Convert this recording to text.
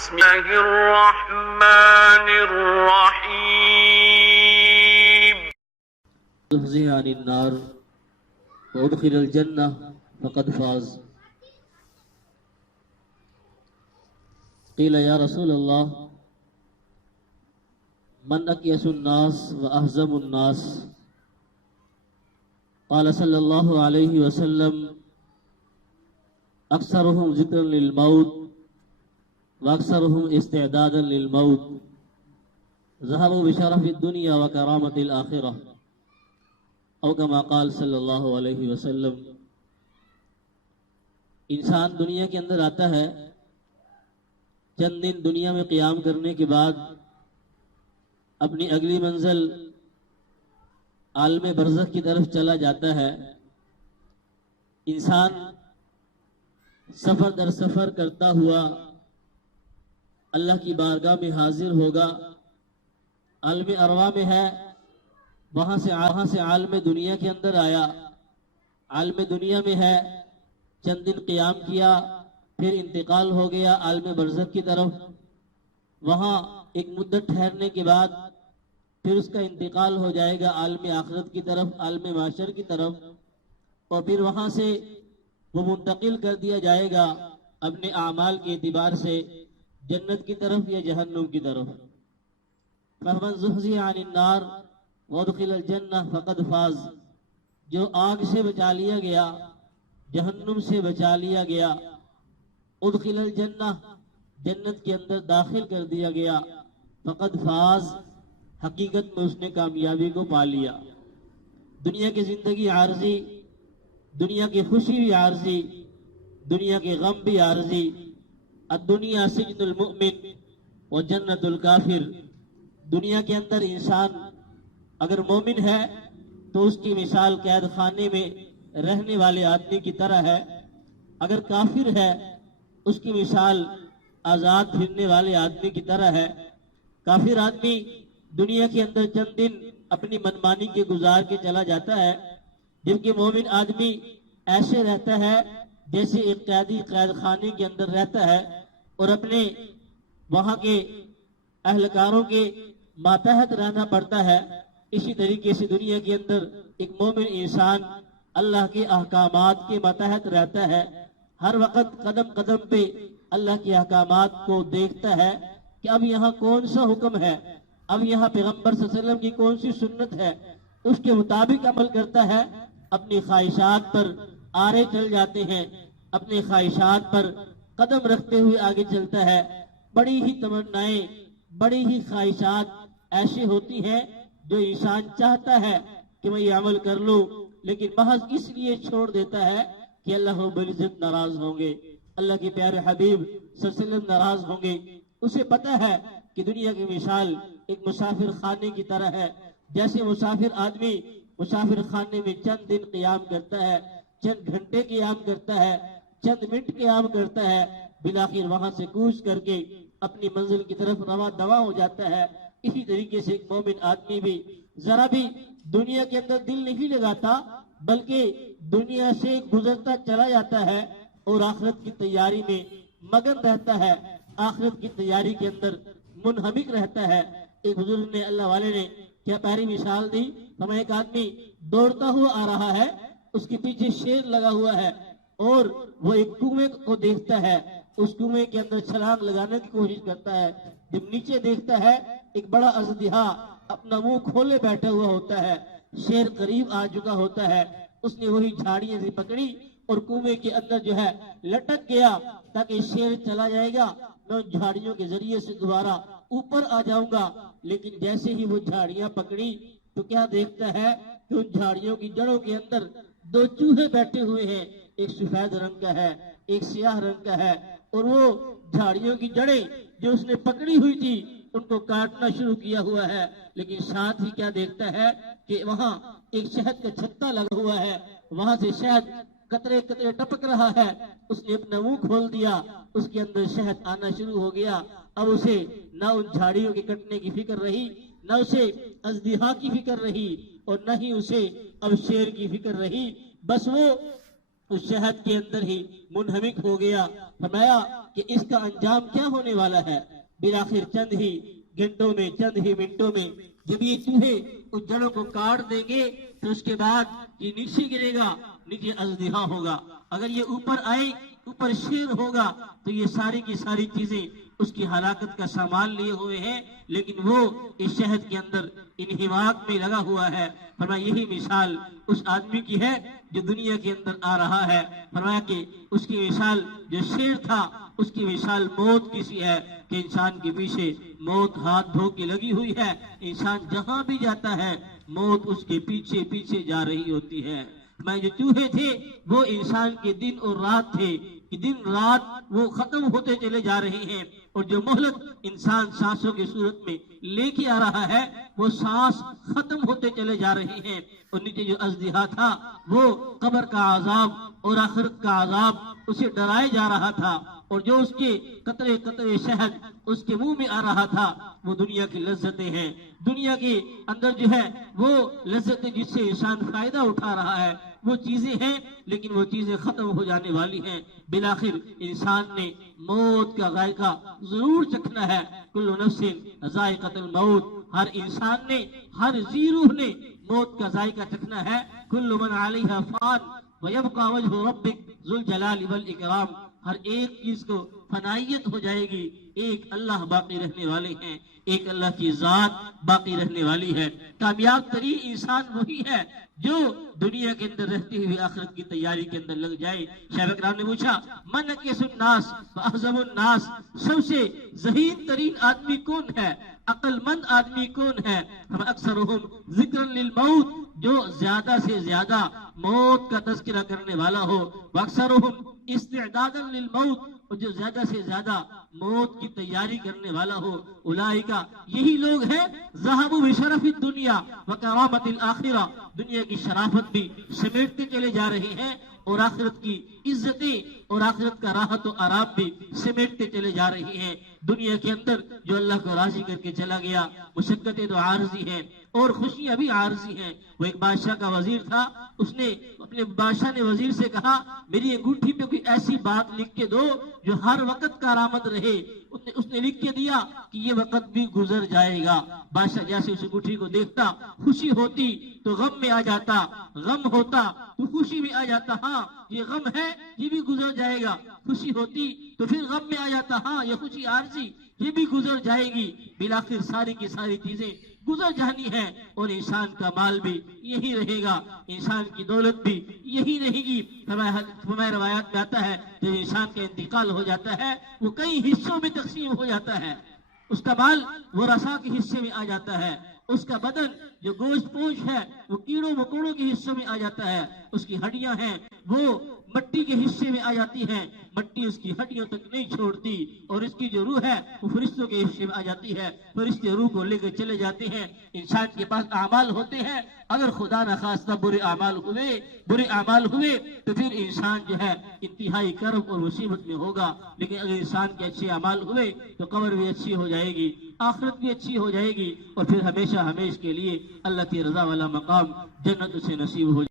بسم الله الرحمن الرحيم. زحزح عن النار وادخل الجنة فقد فاز. قيل يا رسول الله من أكيس الناس وأهزم الناس؟ قال صلى الله عليه وسلم أكثرهم ذكرا للموت وأكثرهم استعدادا للموت ذهبوا بشرف الدنيا وكرامة الآخرة او كما قال صلی اللہ علیہ وسلم. انسان دنیا کے اندر آتا ہے، چند دن دنیا میں قیام کرنے کے بعد اپنی اگلی منزل عالم برزخ کی طرف چلا جاتا ہے. انسان سفر در سفر کرتا ہوا اللہ کی بارگاہ میں حاضر ہوگا. عالم ارواح میں ہے، وہاں سے عالم دنیا کے اندر آیا. عالم دنیا میں ہے، چند دن قیام کیا، پھر انتقال ہو گیا عالم برزخ کی طرف. وہاں ایک مدت ٹھہرنے کے بعد پھر اس کا انتقال ہو جائے گا عالم آخرت کی طرف، عالم محشر کی طرف، اور پھر وہاں سے وہ منتقل کر دیا جائے گا اپنے اعمال کے اعتبار سے جنت کی طرف یا جہنم کی طرف. فمن زحزح عن النار وادخل الجنہ فقد فاز. جو آگ سے بچا لیا گیا، جہنم سے بچا لیا گیا، ادخل الجنہ جنت کے اندر داخل کر دیا گیا، فقد فاز حقیقت میں اس نے کامیابی کو پا لیا. دنیا کی زندگی عارضی، دنیا کی خوشی بھی عارضی، دنیا کے غم بھی عارضی. الدنیا سجن المؤمن و جنت الکافر. دنیا کے اندر انسان اگر مومن ہے تو اس کی مثال قید خانے میں رہنے والے آدمی کی طرح ہے. اگر کافر ہے اس کی مثال آزاد پھرنے والے آدمی کی طرح ہے. کافر آدمی دنیا کے اندر چند دن اپنی منمانی کے گزار کے چلا جاتا ہے، جبکہ مومن آدمی ایسے رہتا ہے جیسے ایک قیدی قید خانے کے اندر رہتا ہے اور اپنے وہاں کے اہلکاروں کے ماتحت رہنا پڑتا ہے. اسی طریقے سے دنیا کے اندر ایک مومن انسان اللہ کے احکامات کے ماتحت رہتا ہے. ہر وقت قدم قدم پہ اللہ کے احکامات کو دیکھتا ہے کہ اب یہاں کون سا حکم ہے، اب یہاں پیغمبر صلی اللہ علیہ وسلم کی کون سی سنت ہے، اس کے مطابق عمل کرتا ہے. اپنی خواہشات پر آرے چل جاتے ہیں، اپنی خواہشات پر قدم رکھتے ہوئے آگے چلتا ہے. بڑی ہی تمنائیں، بڑی ہی خواہشات ایسی ہوتی ہیں جو انسان چاہتا ہے کہ میں یہ عمل کر لوں، لیکن محض اس لیے چھوڑ دیتا ہے کہ اللہ رب العزت ناراض ہوں گے، اللہ کے پیارے حبیب صلی اللہ علیہ وسلم ناراض ہوں گے. اسے پتہ ہے کہ دنیا کی مثال ایک مسافر خانے کی طرح ہے. جیسے مسافر آدمی مسافر خانے میں چند دن قیام کرتا ہے، چند گھنٹے قیام کرتا ہے، چند منٹ قیام کرتا ہے، بالآخر وہاں سے کوچ کر کے اپنی منزل کی طرف رواں دواں ہو جاتا ہے. اسی طریقے سے ایک مومن آدمی بھی ذرا بھی دنیا کے اندر دل نہیں لگاتا، بلکہ دنیا سے گزرتا چلا جاتا ہے اور آخرت کی تیاری میں مگن رہتا ہے، آخرت کی تیاری کے اندر منہمک رہتا ہے. ایک بزرگ نے، اللہ والے نے کیا پیاری مثال دی. ہمیں ایک آدمی دوڑتا ہوا آ رہا ہے، اس کے پیچھے شیر لگا ہوا ہے اور وہ ایک کنویں کو دیکھتا ہے، اس کنویں کے اندر چھلانگ لگانے کی کوشش کرتا ہے. جب نیچے دیکھتا ہے ایک بڑا اژدہا اپنا منہ کھولے بیٹھا ہوا ہوتا ہے. شیر قریب آ چکا ہوتا ہے. اس نے وہی جھاڑیاں سے پکڑی اور کنویں کے اندر جو ہے لٹک گیا تاکہ شیر چلا جائے گا، میں ان جھاڑیوں کے ذریعے سے دوبارہ اوپر آ جاؤں گا. لیکن جیسے ہی وہ جھاڑیاں پکڑی تو کیا دیکھتا ہے کہ ان جھاڑیوں کی جڑوں کے اندر دو چوہے بیٹھے ہوئے ہیں. ایک سفید رنگ کا ہے، ایک سیاہ رنگ کا ہے، اور وہ جھاڑیوں کی جڑیں جو اس نے پکڑی ہوئی تھی ان کو کاٹنا شروع کیا ہوا ہے. لیکن ساتھ ہی کیا دیکھتا ہے کہ وہاں ایک شہد کا چھتا لگا ہوا ہے، وہاں سے شہد قطرے قطرے ٹپک رہا ہے. اس نے اپنا منہ کھول دیا، اس کے اندر شہد آنا شروع ہو گیا. اب اسے نہ ان جھاڑیوں کے کٹنے کی فکر رہی، نہ اسے اژدہا کی فکر رہی، اور نہ ہی اسے اب شیر کی فکر رہی. بس وہ اس شہد کے اندر ہی منہمک ہو گیا. فرمایا کہ اس کا انجام کیا ہونے والا ہے؟ بالآخر چند ہی گھنٹوں میں، چند ہی منٹوں میں جب یہ چوہے اس جڑوں کو کاٹ دیں گے تو اس کے بعد یہ نیچے گرے گا، نیچے اژدہا ہوگا. اگر یہ اوپر آئے، اوپر شیر ہوگا، تو یہ ساری کی ساری چیزیں اس کی ہلاکت کا سامان لیے ہوئے ہیں، لیکن وہ اس شہد کے اندر انہماک میں لگا ہوا ہے. فرمایا یہی مثال اس آدمی کی ہے جو دنیا کے اندر آ رہا ہے. فرمایا کہ اس کی مثال جو شیر تھا، اس کی مثال موت کی سی ہے کہ انسان کے پیچھے موت ہاتھ دھو کے لگی ہوئی ہے. انسان جہاں بھی جاتا ہے موت اس کے پیچھے پیچھے جا رہی ہوتی ہے. میں جو چوہے تھے وہ انسان کے دن اور رات تھے کہ دن رات وہ ختم ہوتے چلے جا رہے ہیں، اور جو مہلت انسان سانسوں کی صورت میں لے کے آ رہا ہے وہ سانس ختم ہوتے چلے جا رہے ہیں. اور نیچے جو اژدہا تھا وہ قبر کا عذاب اور آخرت کا عذاب اسے ڈرائے جا رہا تھا، اور جو اس کے قطرے قطرے شہد اس کے منہ میں آ رہا تھا وہ دنیا کی لذتیں ہیں. دنیا کے اندر جو ہے وہ لذتیں جس سے انسان فائدہ اٹھا رہا ہے وہ چیزیں ہیں، لیکن وہ چیزیں ختم ہو جانے والی ہیں. بالآخر انسان نے موت کا ذائقہ ضرور چکھنا ہے. کل نفس ذائقۃ الموت، ہر انسان نے، ہر ذی روح نے موت کا ذائقہ چکھنا ہے. کل من علیہا فان ویبقى وجہ ربک ذو الجلال والاکرام. ہر ایک چیز کو فنائیت ہو جائے گی، ایک اللہ باقی رہنے والے ہیں، ایک اللہ کی ذات باقی رہنے والی ہے. کامیاب ترین انسان وہی ہے جو دنیا کے اندر رہتے ہوئے آخرت کی تیاری کے اندر لگ جائے. شیخ اکرام نے پوچھا من اکیس الناس فاحزم الناس، سب سے ذہین ترین آدمی کون ہے، عقل مند آدمی کون ہے؟ ہم اکثرہم ذکر للموت، جو زیادہ سے زیادہ موت کا تذکرہ کرنے والا ہو. واکثرہم استعدادا للموت، اور جو زیادہ سے زیادہ موت کی تیاری کرنے والا ہو. اولئکا، یہی لوگ ہیں ذہبوا بشرف الدنیا وکرامت الآخرہ، دنیا کی شرافت بھی سمیٹتے چلے جا رہے ہیں اور آخرت کی عزتیں اور آخرت کا راحت و آرام بھی سمیٹتے چلے جا رہی ہیں. دنیا کے اندر جو اللہ کو راضی کر کے چلا گیا، مشقتیں تو عارضی ہیں اور خوشیاں بھی عارضی ہیں. وہ ایک بادشاہ کا وزیر تھا، اس نے اپنے بادشاہ نے وزیر سے کہا میری انگوٹھی پہ کوئی ایسی بات لکھ کے دو جو ہر وقت کارآمد رہے. اس نے لکھ کے دیا کہ یہ وقت بھی گزر جائے گا. بادشاہ جیسے اس انگوٹھی کو دیکھتا، خوشی ہوتی تو غم میں آ جاتا، غم ہوتا تو خوشی میں آ جاتا. ہاں یہ غم ہے، یہ بھی گزر جائے گا. خوشی ہوتی تو پھر غم میں آ جاتا، ہاں یہ خوشی عارضی، یہ بھی گزر جائے گی. بالآخر ساری کی ساری چیزیں گزر جانی ہے، اور انسان کا مال بھی یہی رہے گا، انسان کی دولت بھی یہی رہے گی. ہمارے روایات میں آتا ہے جب انسان کا انتقال ہو جاتا ہے وہ کئی حصوں میں تقسیم ہو جاتا ہے. اس کا مال ورثاء کے حصے میں آ جاتا ہے، اس کا بدن جو گوشت پوش ہے وہ کیڑوں مکوڑوں کے حصوں میں آ جاتا ہے، اس کی ہڈیاں ہیں وہ مٹی کے حصے میں آ جاتی ہیں، مٹی اس کی ہڈیوں تک نہیں چھوڑتی، اور اس کی جو روح ہے وہ فرشتوں کے حصے میں آ جاتی ہے، فرشتے روح کو لے کر چلے جاتے ہیں. انسان کے پاس اعمال ہوتے ہیں، اگر خدا نخواستہ برے اعمال ہوئے تو پھر انسان جو ہے انتہائی کرب اور مصیبت میں ہوگا. لیکن اگر انسان کے اچھے اعمال ہوئے تو قبر بھی اچھی ہو جائے گی، آخرت بھی اچھی ہو جائے گی، اور پھر ہمیشہ کے لیے اللہ کی رضا والا مقام جنت سے نصیب ہو جائے گا.